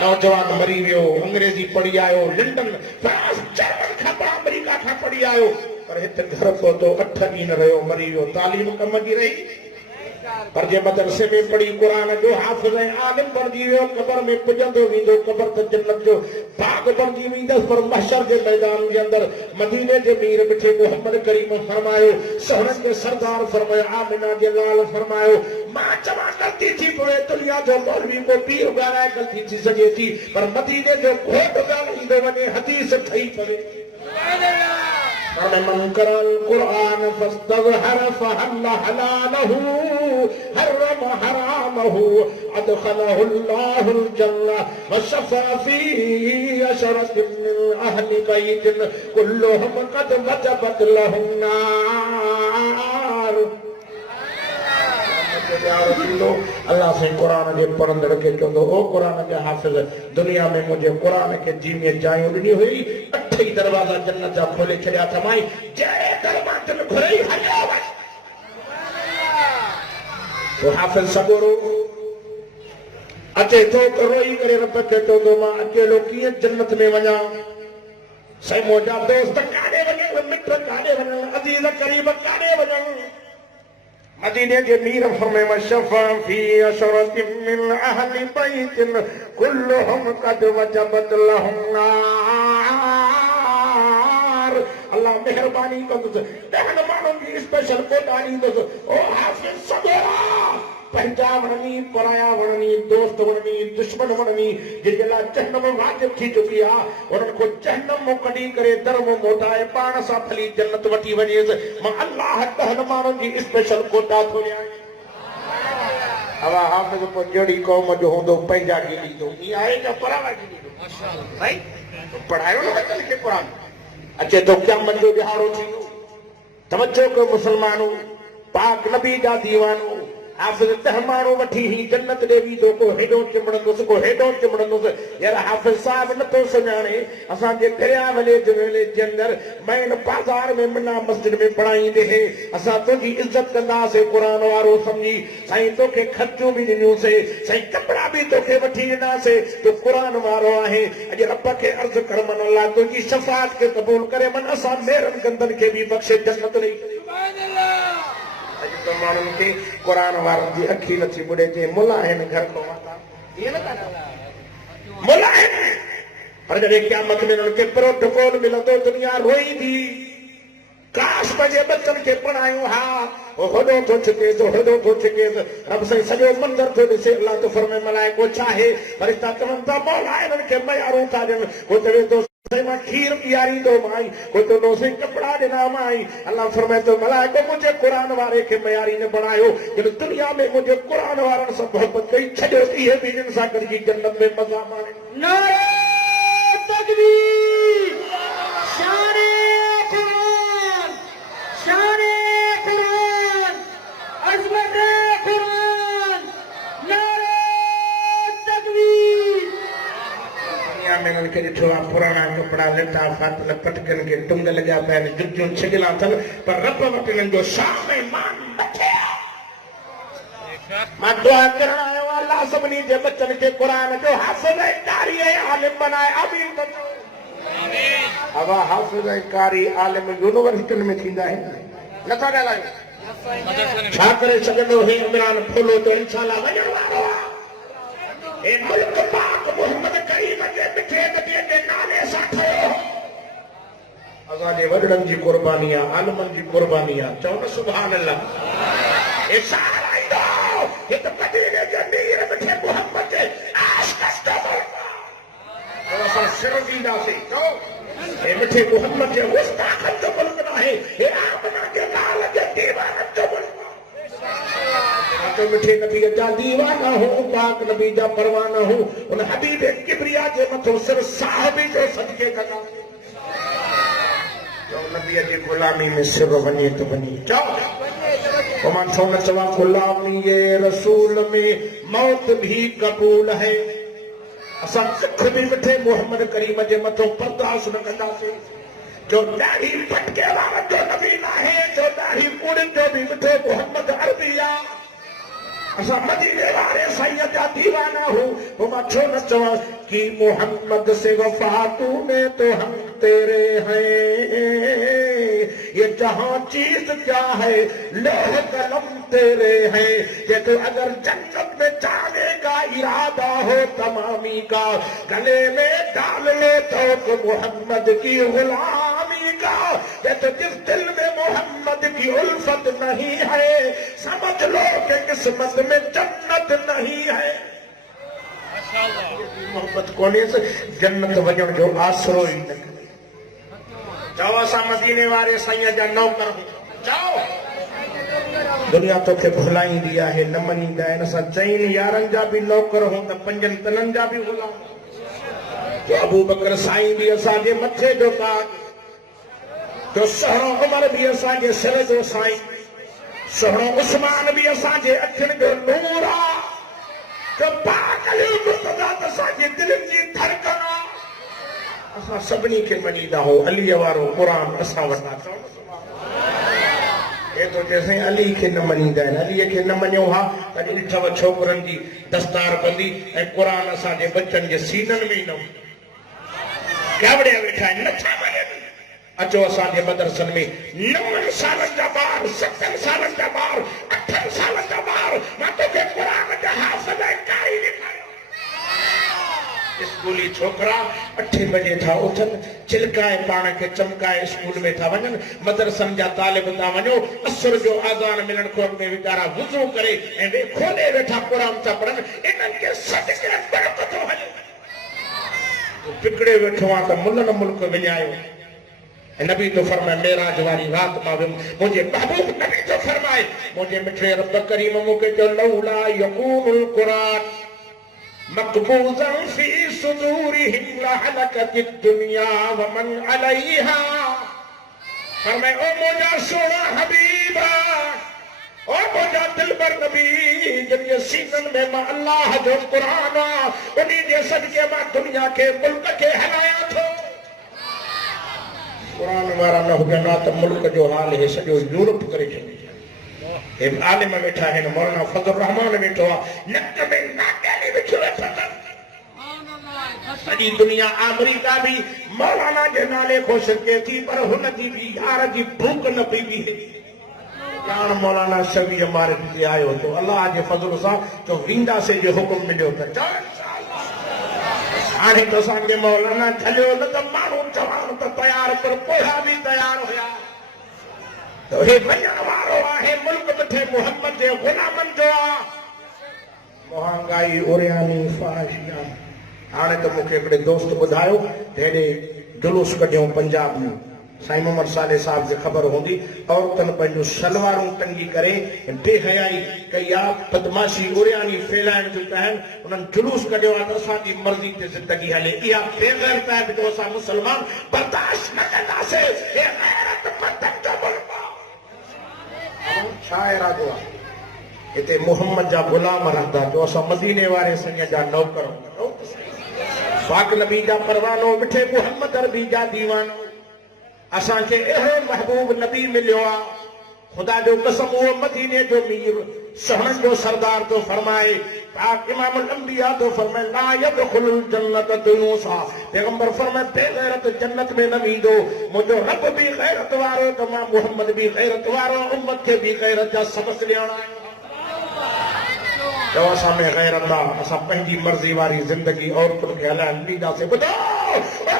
नौजवान मरी वियो, अंग्रेजी पढ़ी आयो, लंडन फ्रांस जर्मन खां अमेरिका खां पढ़ी आयो, पर हिते घर पहुतो 8 ॾींहं न रहियो, मरी वियो। तालीम कम जी रही, पर जे मदरसे में पढ़ी कुरान जो हाफ़िज़ ऐं आलिम बणिजी वियो, क़बर में पुॼंदो वेंदो, क़बर त जन्नत जो बाग़ बणिजी वेंदसि, पर महशर जे मैदान जे अंदरि मदीने जे मीर मिठे मोहम्मद करीम फरमायो, सोहरनि जो सरदार फरमायो, आमिना जे लाल फरमायो, मां चवां ग़लती थी पवे, दुनिया जो मौलवी को पीर ॻाल्हाए ग़लती थी सघे थी, पर मदीने जो घोट ॻाल्हाईंदो वञे हदीस ठही पवे। मन करल कुरान फस्तज़हर फहल हलालहु हर्रम हरामहु अदखलहु अल्लाहुल जन्नह व शफ़ा फीही अशरतिन मिन अहलि बैतिन कुल्लुहुम क़द वजबत लहुन नार। अल्लाह से कुरान के पढ़ंदड़ के चवंदो, ओ कुरान के हाफ़िज़, दुनिया में मुझे कुरान के जी में जायूं ॾिनी हुई, 8 ही दरवाजा जन्नत जा खोले छॾिया थमाई, जहिड़े दरवाजन घुरई हलियो वञ। तो हाफ़िज़ सॻोरो अचे थो त रोई करे रब खे चवंदो, मां अकेलो कीअं जन्नत में वञा। साईं मुंहिंजा दोस्त काॾे वञनि, मिट काॾे वञनि, अज़ीज़ करीब काॾे वञनि। मदीने के मीर फरमाए वशफ़ा फी अशरतिन मिन अहलि बैतिन कुल्लुहुम क़द वजबत लहुम नार। अल्लाह मेहरबानी कंदुसि, ॾहनि माण्हुनि जी स्पेशल कोटा ॾींदुसि। ओ हाफ़िज़ सॻोरा, पंहिंजा वणनी, पराया वणनी, दोस्त वणनी, दुश्मन वणनी, जिन लाइ जहन्नम वाजिब थी चुकी आहे, उन्हनि को जहन्नम मां कढी करे दर मां मोटाए पाण सां फली जन्नत वठी वञेसि। मां अल्लाह 10 माण्हुनि जी स्पेशल कोटा थो ॾियां। हवा हाफ़िज़ पोइ जहिड़ी क़ौम जो हूंदो पंहिंजा खे ॾींदो, ईअं आहे त पराया खे ॾींदो। साईं पढ़ायो न बचनि खे क़ुरान। अचे थो क़यामत जो ॾिहाड़ो थींदो, तवजो कयो मुस्लमानो, पाक नबी जा दीवानो, हाफ़िज़ 10 माण्हू वठी ही जन्नत ॾे वेंदो, को हेॾो चिमड़ंदुसि, को हेॾो चिमड़ंदुसि। यार हाफ़िज़ साहिब नथो सुञाणे, असांजे दरिया विलेज जे अंदरि मेन बाज़ार में मिना मस्जिद में पढ़ाईंदे हे, असां तुंहिंजी इज़त कंदासीं क़ुरान वारो सम्झी। साईं तोखे ख़र्चूं बि ॾिनियूंसीं, साईं कपिड़ा बि तोखे वठी ॾिनासीं, तूं क़ुरान वारो आहे। अॼु रब खे अर्ज़ु कर, मन अल्लाह तुंहिंजी शफ़ाअत खे क़बूल करे, मन असां नेरनि गंदनि खे बि बख़्शे जन्नत ॾेई। तो माण्हुनि खे क़ुरान वारनि जी अखी नथी ॿुॾे, जे मुला आहिनि घर खां वाता, ईअं न था मुला आहिनि, पर जॾहिं क़यामत में उन्हनि खे प्रोटोकॉल मिलंदो, दुनिया रोईंदी, काश पंहिंजे बचनि खे पढ़ायूं। हा होॾो थो छिकेसि, होॾो थो छिकेसि, रब साईं सॼो मंदर थो ॾिसे। अलाह तो फरमाए मलाइको छा आहे, फरिश्ता चवनि था मौला इन्हनि खे मयारूं था ॾियनि। को चवे थो मां खीर पीआरींदो माई, को तो से कपड़ा ॾिना माई। अल्लाह फरमाए थो मलाइको मुंहिंजे क़ुरान वारे खे मयारी न बणायो, जॾहिं दुनिया में मुंहिंजे क़ुरान वारनि सां मोहबत कई, छॾियो इहे बि जिन सां गॾिजी जन्नत में मज़ा माणे। नारे तकबीर, शाने क़ुरान, शाने क़ुरान, अज़मत क़ुरान, नारे तकबीर। दुनिया में उन्हनि खे ॾिठो आहे पुराणा कपिड़ा लटा फाटल पटकनि खे टुंग लॻा पिया आहिनि, जुतियूं छिगला अथनि, पर रब वटि हिननि जो शाम ऐं मान मथे आहे। मां दुआ करण आयो आहियां, अल्लाह सभिनी जे बचनि खे क़ुरान जो हाफ़िज़ ऐं कारी ऐं आलिम बनाए। आमीन त चओ। हवा हाफ़िज़ ऐं कारी आलिम यूनिवर्सिटियुनि में थींदा आहिनि, नथा ॻाल्हायूं। छा करे सघंदो हे इमरान फुलो त इंशाअल्लाह वञण वारो आहे। हे मुल्क पाक मोहम्मद करीम जे मिठे नबीअ जे नाले सां ठहियो। असांजे वॾड़नि जी क़ुर्बानी आहे, आलिमनि जी क़ुर्बानी आहे। चओ न सुभान अल्लाह। हे साल आईंदो, हे त मदीने जे मीर मिठे मोहम्मद जे आशिक़ जो मुल्क आहे। असां सिर ॾींदासीं। चओ हे मिठे मोहम्मद जे गुस्ताखनि जो मुल्क न आहे, हे आमना जे लाल जे दीवाननि जो मुल्क आहे। तो मिठे नबी जा दीवाना हो, पाक नबी जा परवाना हो, उन हबीब किबरिया जे मथो सिर साहबी जो सदके कंदा। जो नबी जी गुलामी में सिर वञे तो वञे। चओ मां छो न चवां, गुलामी ये रसूल में मौत भी कबूल है। असां सिख भी मिठे मोहम्मद करीम जे मथो बर्दाश्त न कंदासीं। जो ॾाढी पटके वारनि जो नबी न आहे, जो ॾाढी कूड़ियुनि जो बि मिठे मोहम्मद अरबी आहे। असा मदीने वाले सैयद जा दीवाना हूँ वो मैं छो न चवा कि मोहम्मद से वफा तूने तो हम तेरे हैं ये जहां चीज क्या है लोह कलम तेरे हैं ये तो अगर जन्नत में जाने का इरादा हो तमामी का गले में डाल लो तो मोहम्मद की गुलामी का ये तो जिस दिल में मोहम्मद की उल्फत नहीं है समझ लो कि किस्मत में जन्नत नहीं है मोहब्बत कोने से जन्नत वजन जो आसरो ही न जाओ असा मदीने वाले सैयद जा नौकर जाओ दुनिया तो के भुलाईंदी आहे न मञींदा आहिनि असां चइनि यारनि जा बि नौकर हूं त पंजनि तननि जा बि गुलाम तो अबू बकर साईं बि असांजे मथे जो ताज तो सहणो उमर बि असांजे सिर जो साईं सहणो उस्मान बि असांजे अखियुनि जो नूर आहे तो पाक अली मुर्तज़ा त असांजी दिलनि जी धड़कन आहे असां सभिनी खे मञींदा हो अलीअ वारो क़ुरान असां वटां हे तो जैसे अली के न मनींदा आहिनि अलीअ खे न मञियो हा त ॾिठव छोकिरनि जी दस्तार बंदी ऐं क़ुरान असांजे बचनि जे सीननि में ई न गावड़िया वेठा आहिनि नथा मञनि अचो असांजे मदरसनि में 9 सालनि जा ॿार 7 सालनि जा ॿार 8 सालनि जा ॿार मां तोखे क़ुरान जा हाफ़िज़ ऐं कारी ॾेखारियो स्कूली छोकरा 8 बजे था उथन चिलकाए पाण के चमकाए स्कूल में था वञन मदरसन जा तालिब था वञो असर जो आज़ान मिलण को में वीचारा वुज़ू करे ऐं वे खोले वेठा क़ुरान था पढ़न इन्हनि खे सदके बरक़त थो हले पिकड़े वेठो आहे त मुल्क मुल्क विञायो नबी तो फरमाए मेराज वाली रात मां मुझे महबूब नबी तो फरमाए मुझे मिठे रब करीम मूंखे चयो लौला यकूनुल क़ुरान मक़बूज़न फी सुदूरिहिम लहलकतिद दुनिया व मन अलैहा फरमाए ओ मुझा सोना हबीबा ओ मुझा दिलबर नबी जिनके सीनन में मां अल्लाह जो क़ुरान आहे उन्हीं जे सदके मां दुनिया के मुल्क के हलाया थो क़ुरान वारा न हुजनि त मुल्क जो हाल हे सॼो यूरोप करे छॾे हे आलिम वेठा आहिनि मौलाना फज़ल रहमान वेठो आहे नक में नाकेली वेठो सॼी दुनिया अमेरिका भी मौलाना जे नाले खो सके थी पर हुन जी बि यार जी भूख न पई बीहे ॼाण मौलाना शबीर मारिफ ते आयो तो अल्लाह जे फज़ल सां जो विंदासे जो हुकुम मिलियो त हाणे तो असांखे मौलाना झलियो न त माण्हू जवान त तयार पर पोया बि तयार हुया तो हे वञण वारो आहे मुल्क मिठे मोहम्मद जे गुलामनि जो आहे महांगाई उरियानी फाहिशिया हाणे त मूंखे हिकिड़े दोस्त ॿुधायो हेॾे जुलूस कढियो पंजाब में साईं मोहम्मद साले साहब खे ख़बर हूंदी औरतनि पंहिंजूं सलवारूं टंगी करे बेहयाई कई आहे बदमाशी उरियानी फैलाइण जो चाहिनि उन्हनि जुलूस कढियो आहे त असांजी मर्ज़ी ते ज़िंदगी हले इहा बेग़ैरत आहे जो असां मुस्लमान बर्दाश्त न कंदासीं हे गैरत पतन जो मुल्क आहे छा इरादो आहे हिते मोहम्मद जा गुलाम रहंदा जो असां मदीने वारे संग जा नौकर पाक नबी जा परवानो मिठे मोहम्मद अरबी जा दीवानो असांखे अहिड़ो महबूब नबी मिलियो आहे खुदा जो कसम उहो मदीने जो मीर सहन जो सरदार तो फरमाए पाक इमामुल अंबिया तो फरमाए ला यदखुलुल जन्नत दुनूसा पैगंबर फरमाए बेगैरत जन्नत में न वेंदो मुंहिंजो रब भी गैरत वारो त मां मोहम्मद भी गैरत वारो उम्मत खे भी गैरत जा सबक ॾियण आयो जो असां में गैरत आहे असां पंहिंजी मर्ज़ी वारी ज़िंदगी औरतुनि खे हलाइण ॾींदासीं ॿुधो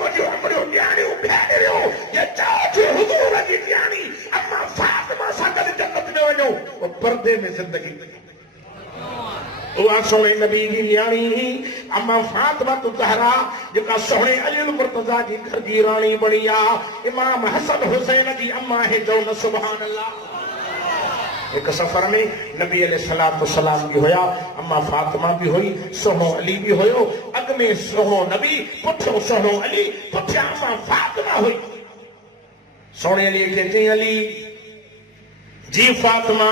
मुंहिंजूं न्याणियूं भेनरियूं ये चाचू हुज़ूर जी न्याणी अम्मा फातिमा सां गॾु जन्नत में वञो वो पर्दे में ज़िंदगी उहा सोणे नबी जी न्याणी अम्मा फातिमा ज़हरा जेका सोणे अली मुर्तज़ा जी घर जी राणी बणी आहे इमाम हसन हुसैन जी अम्मा है जो न सुभान अल्लाह एक सफर में नबी अलैहिस्सलातु वस्सलाम भी होया अम्मा फातिमा भी हुई सोहो अली भी होयो अग में सोहो नबी पुठियो सोहो अली पुठिया अम्मा फातिमा हुई सोने अली के चई अली जी फातिमा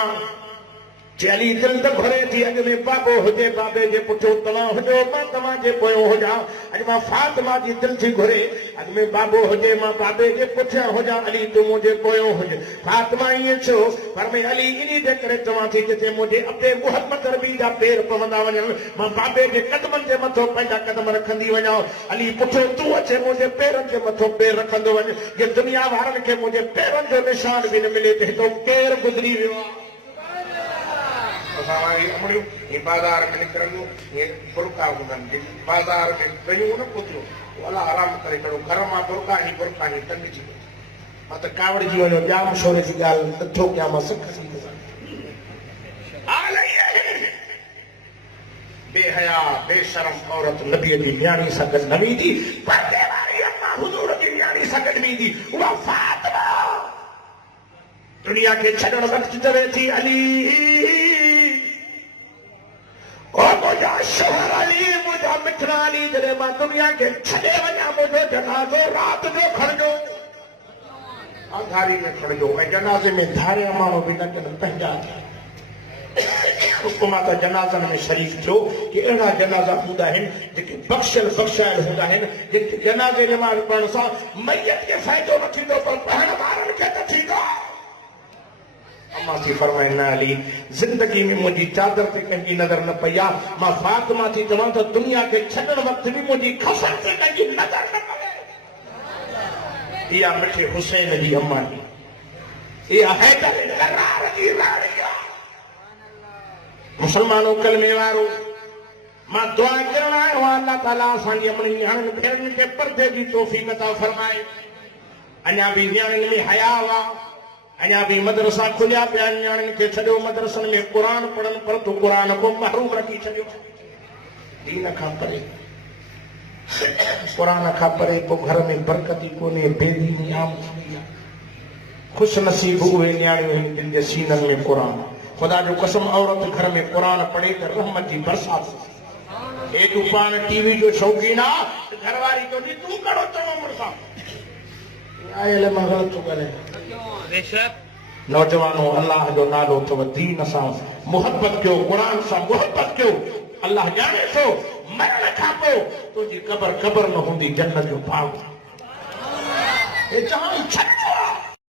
चली दिल त घुरे थी अॻ में बाबो हुजे बाबे जे पुठियो तव्हां हुजो मां तव्हां जे पोयों हुजां अॼु मां फातिमा जी दिल थी घुरे अॻ में बाबो हुजे मां बाबे जे पुठियां हुजां अली तूं मुंहिंजे पोयों हुजे फातिमा ईअं छो पर में अली इन्ही जे करे चवां थी जिते मुंहिंजे अबे मुहम्मद रबी जा पेर पवंदा वञनि मां बाबे जे कदमनि जे मथां पंहिंजा कदम रखंदी वञा अली पुठियो तूं अचे मुंहिंजे पेरनि जे मथां पेर रखंदो वञ जे दुनिया वारनि खे मुंहिंजे पेरनि जो निशान बि न मिले त हितां केरु गुज़री वियो आहे बाज़ार में निकिरंदियूं बुरका हूंदनि बाज़ार में वञूं न पुतियूं अलाह आराम करे करो घर मां बुरका ई तंग जी मां त कावड़जी वञो जाम शोरे जी ॻाल्हि नथो कयां मां सिख बेहया बेशरम औरत नबीअ जी न्याणी सां गॾु न वेंदी पर्दे वारी अम्मा हुज़ूर जी न्याणी सां गॾु वेंदी उहा फातिमा दुनिया खे छॾण वक़्तु चवे थी अली ओ मुझा शोहर अली मुझा मिठड़ा अली जॾहिं मां दुनिया खे छॾे वञा मुंहिंजो जनाज़ो राति जो खणजो अंधारी में खणजो ऐं जनाज़े में धारिया माण्हू बि न कनि पंहिंजा हुकुम त जनाज़नि में शरीफ़ थियो कि अहिड़ा जनाज़ा हूंदा आहिनि जेके बख़्शियल बख़्शायल हूंदा आहिनि जिते जनाज़े नमाज़ पढ़ण सां मैयत खे फ़ाइदो न थींदो पर पढ़ण वारनि खे त थींदो अम्मा थी फरमाए न अली जिंदगी में मुंहिंजी चादर ते कंहिंजी नज़र न पई आहे मां फातिमा थी चवां त दुनिया खे छॾण वक़्तु बि मुंहिंजी खफ़न ते कंहिंजी नज़र न पवे इहा मिठे हुसैन जी अम्मा इहा हैदर करार जी राणी आहे मुसलमानो कलमे वारो मां दुआ करण आयो आहियां अल्लाह ताला असांजी अमणी नियाणियुनि भेनरुनि खे पर्दे जी तौफ़ीक़ अता फरमाए अञा बि नियाणियुनि में हया हुआ अञा भी मदरसा खुलिया पिया नियाणियुनि खे छॾियो मदरसनि में क़ुरान पढ़नि पर तूं क़ुरान को महरूम रखी छॾियो दीन खां परे क़ुरान खां परे पोइ घर में बरकत ई कोन्हे बेदीनी आम थी आहे ख़ुशि नसीब उहे नियाणियूं आहिनि जिन जे सीननि में क़ुरान ख़ुदा जो कसम औरत घर में क़ुरान पढ़े त रहमत जी बरसात हेठि पाण टीवी जो शौक़ीन आहे घर वारी चवंदी तूं कहिड़ो चवो मूंसां आयल मां ग़लति थो ॻाल्हायां नौजवानों अल्लाह जो नालो अथव दीन सां मुहबत कयो क़ुरान सां मुहबत कयो अल्लाह ॼाणे थो मरण खां पोइ तुंहिंजी क़बर न हूंदी जन्नत जो बाग़ हे जाम छॾो